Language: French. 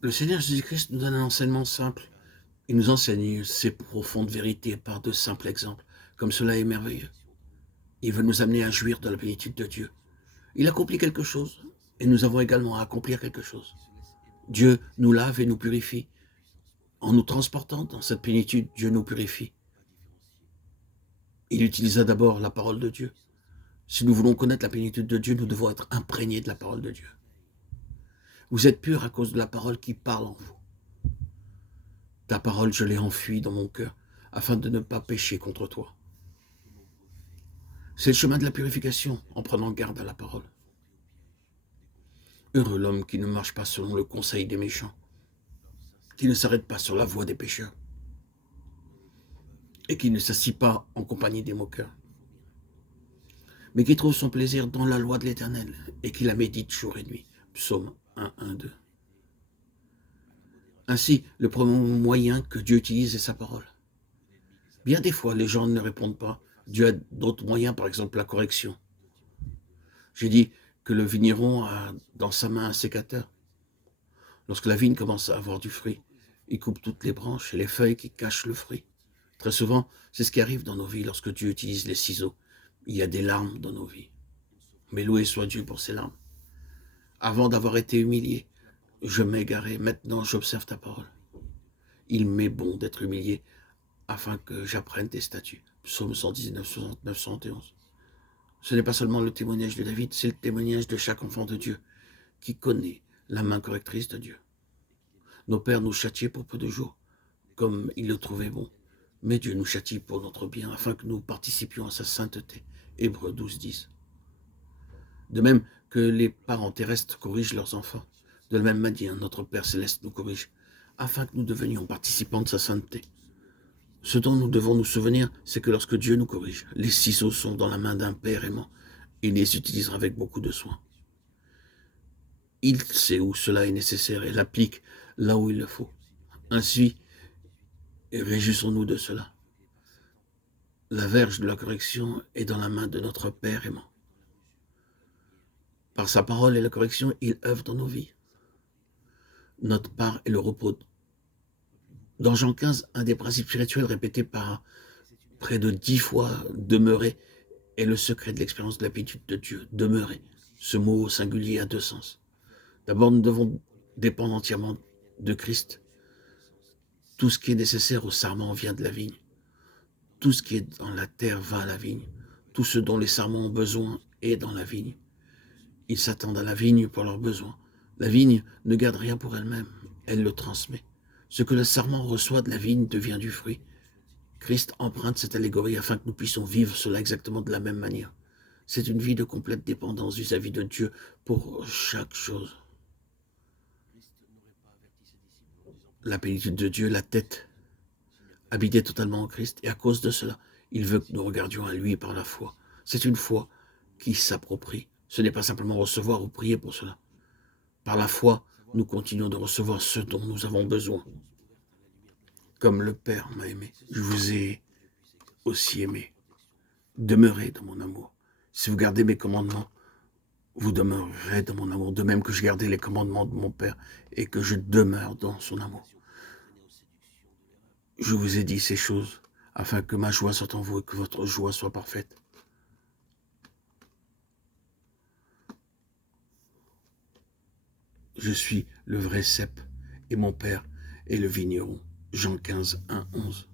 Le Seigneur Jésus-Christ nous donne un enseignement simple. Il nous enseigne ces profondes vérités par de simples exemples, comme cela est merveilleux. Il veut nous amener à jouir de la plénitude de Dieu. Il accomplit quelque chose, et nous avons également à accomplir quelque chose. Dieu nous lave et nous purifie. En nous transportant dans cette plénitude, Dieu nous purifie. Il utilisa d'abord la parole de Dieu. Si nous voulons connaître la plénitude de Dieu, nous devons être imprégnés de la parole de Dieu. Vous êtes purs à cause de la parole qui parle en vous. Ta parole, je l'ai enfuie dans mon cœur, afin de ne pas pécher contre toi. C'est le chemin de la purification, en prenant garde à la parole. Heureux l'homme qui ne marche pas selon le conseil des méchants, qui ne s'arrête pas sur la voie des pécheurs, et qui ne s'assit pas en compagnie des moqueurs, mais qui trouve son plaisir dans la loi de l'Éternel, et qui la médite jour et nuit. Psaume 1, 1, 2. Ainsi, le premier moyen que Dieu utilise est sa parole. Bien des fois, les gens ne répondent pas. Dieu a d'autres moyens, par exemple la correction. J'ai dit que le vigneron a dans sa main un sécateur. Lorsque la vigne commence à avoir du fruit, il coupe toutes les branches et les feuilles qui cachent le fruit. Très souvent, c'est ce qui arrive dans nos vies lorsque Dieu utilise les ciseaux. Il y a des larmes dans nos vies. Mais loué soit Dieu pour ces larmes. Avant d'avoir été humilié, je m'égarais, maintenant j'observe ta parole. Il m'est bon d'être humilié afin que j'apprenne tes statuts. Psaume 119, 69, 71. Ce n'est pas seulement le témoignage de David, c'est le témoignage de chaque enfant de Dieu qui connaît la main correctrice de Dieu. Nos pères nous châtiaient pour peu de jours, comme ils le trouvaient bon. Mais Dieu nous châtie pour notre bien, afin que nous participions à sa sainteté. Hébreux 12, 10. De même que les parents terrestres corrigent leurs enfants, de la même manière, notre Père céleste nous corrige, afin que nous devenions participants de sa sainteté. Ce dont nous devons nous souvenir, c'est que lorsque Dieu nous corrige, les ciseaux sont dans la main d'un Père aimant, et il les utilisera avec beaucoup de soin. Il sait où cela est nécessaire et l'applique là où il le faut. Ainsi, réjouissons-nous de cela. La verge de la correction est dans la main de notre Père aimant. Par sa parole et la correction, il œuvre dans nos vies. Notre part est le repos. Dans Jean 15, un des principes spirituels répétés par près de 10 fois, demeurer, est le secret de l'expérience de l'habitude de Dieu. Demeurer. Ce mot au singulier a deux sens. D'abord, nous devons dépendre entièrement de Christ. Tout ce qui est nécessaire au sarment vient de la vigne. Tout ce qui est dans la terre va à la vigne. Tout ce dont les sarments ont besoin est dans la vigne. Ils s'attendent à la vigne pour leurs besoins. La vigne ne garde rien pour elle-même, elle le transmet. Ce que le sarment reçoit de la vigne devient du fruit. Christ emprunte cette allégorie afin que nous puissions vivre cela exactement de la même manière. C'est une vie de complète dépendance vis-à-vis de Dieu pour chaque chose. La plénitude de Dieu, la tête, habitée totalement en Christ, et à cause de cela, il veut que nous regardions à lui par la foi. C'est une foi qui s'approprie. Ce n'est pas simplement recevoir ou prier pour cela. Par la foi, nous continuons de recevoir ce dont nous avons besoin. Comme le Père m'a aimé, je vous ai aussi aimé. Demeurez dans mon amour. Si vous gardez mes commandements, vous demeurerez dans mon amour, de même que je gardais les commandements de mon Père et que je demeure dans son amour. Je vous ai dit ces choses afin que ma joie soit en vous et que votre joie soit parfaite. Je suis le vrai cep et mon Père est le vigneron. Jean 15, 1, 11.